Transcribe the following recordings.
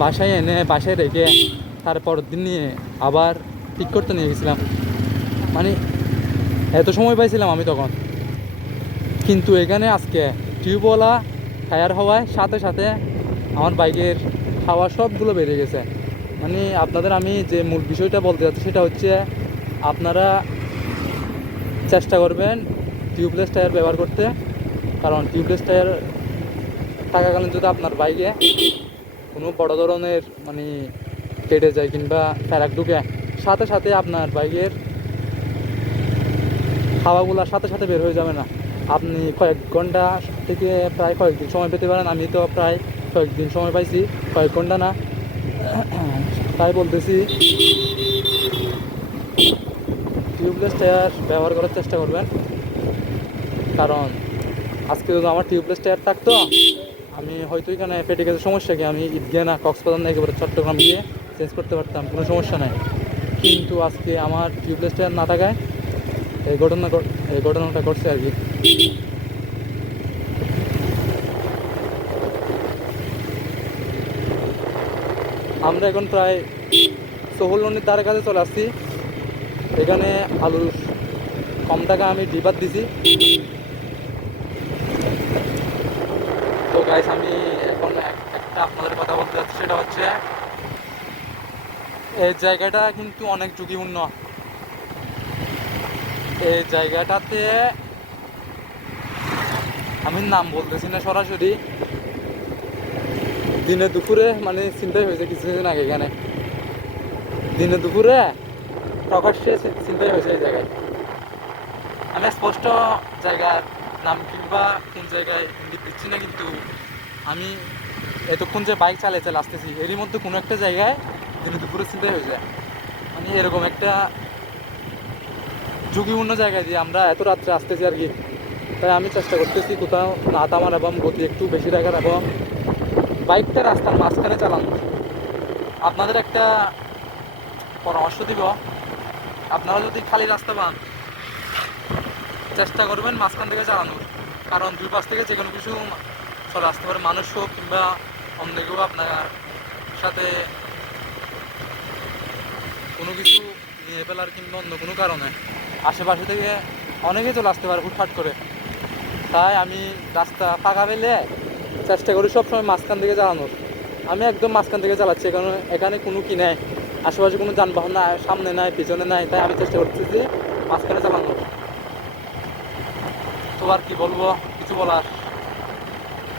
বাসায় এনে বাসায় রেখে তারপর দিন নিয়ে আবার ঠিক করতে নিয়ে গেছিলাম। মানে এত সময় পাইছিলাম আমি তখন। কিন্তু এখানে আজকে টিউবওয়ালা, টায়ার হওয়ায় সাথে সাথে আমার বাইকের হাওয়া সবগুলো বেড়ে গেছে। মানে আপনাদের আমি যে মূল বিষয়টা বলতে চাচ্ছি সেটা হচ্ছে আপনারা চেষ্টা করবেন টিউবলেস টায়ার ব্যবহার করতে। কারণ টিউবলেস টায়ার থাকাকালীন যদি আপনার বাইকে কোনো বড় ধরনের মানে কেটে যায় কিংবা ফেরাক ঢুকে সাথে সাথে আপনার বাইকের হাওয়াগুলো সাথে সাথে বের হয়ে যাবে না। আপনি কয়েক ঘণ্টা থেকে প্রায় কয়েকদিন সময় পেতে পারেন। আমি তো প্রায় কয়েকদিন সময় পাইছি, কয়েক ঘণ্টা না। তাই বলতেছি টিউবলেস টায়ার ব্যবহার করার চেষ্টা করবেন। কারণ আজকে যদি আমার টিউবলেস টায়ার থাকতো আমি হয়তো এখানে পেটে গেছে সমস্যা কি? আমি ঈদগাহ না, কক্সবাজার না, একেবারে চট্টগ্রাম গিয়ে চেঞ্জ করতে পারতাম, কোনো সমস্যা নাই। কিন্তু আজকে আমার টিউবলেসটা না থাকায় এই ঘটনা ঘট- এই ঘটনাটা ঘটছে আর কি। আমরা এখন প্রায় সোহল নদীর ধারে কাছে চলে আসছি। এখানে আলুর কম টাকা আমি ডিবার দিছি তো গাইস আমি এখন একটা আপনাদের কথা বলতে যাচ্ছি, সেটা হচ্ছে এই জায়গাটা কিন্তু অনেক ঝুঁকিপূর্ণ। এই জায়গাটাতে আমি নাম বলতেছি না সরাসরি। দিনে দুপুরে মানে চিন্তাই হয়েছে কিছুদিন আগে এখানে। দিনে দুপুরে প্রকাশ্যে চিন্তাই হয়েছে এই জায়গায়। আমি স্পষ্ট জায়গার নাম কিংবা কোন জায়গায় দিচ্ছি না কিন্তু আমি এতক্ষণ যে বাইক চালিয়ে চালিয়ে আসতেছি, এরই মধ্যে কোনো একটা জায়গায় দিনে দুপুরে চিন্তাই হয়ে যায়। মানে এরকম একটা ঝুঁকিপূর্ণ জায়গায় দিয়ে আমরা এত রাত্রে আসতেছি আর কি। তাই আমি চেষ্টা করতেছি কোথাও না থামার এবং গতি একটু বেশি রাখার এবং বাইকটা রাস্তার মাঝখানে চালানো। আপনাদের একটা পরামর্শ দিব। আপনারা যদি খালি রাস্তা পান চেষ্টা করবেন মাঝখান থেকে চালানোর। কারণ দুই পাশ থেকে যে কোনো কিছু চলে আসতে পারে মানুষ হোক কিংবা অন্য কেউ আপনার সাথে কোনো কিছু নিয়ে ফেলার কিংবা অন্য কোনো কারণে। আশেপাশে থেকে অনেকেই চলে আসতে পারে হুটহাট করে। তাই আমি রাস্তা ফাঁকা পেলে চেষ্টা করি সবসময় মাঝখান থেকে চালানোর। আমি একদম মাঝখান থেকে চালাচ্ছি কারণ এখানে কোনো কি নাই। আশেপাশে কোনো যানবাহন নাই, সামনে নাই, পিছনে নাই, তাই আমি চেষ্টা করতেছি যে মাঝখানে চালানোর। তো আর কি বলব? কিছু বলার?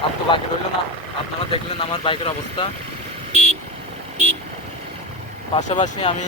আর তো বাকি রইল না। আপনারা দেখলেন আমার বাইকের অবস্থা। পাশাপাশি আমি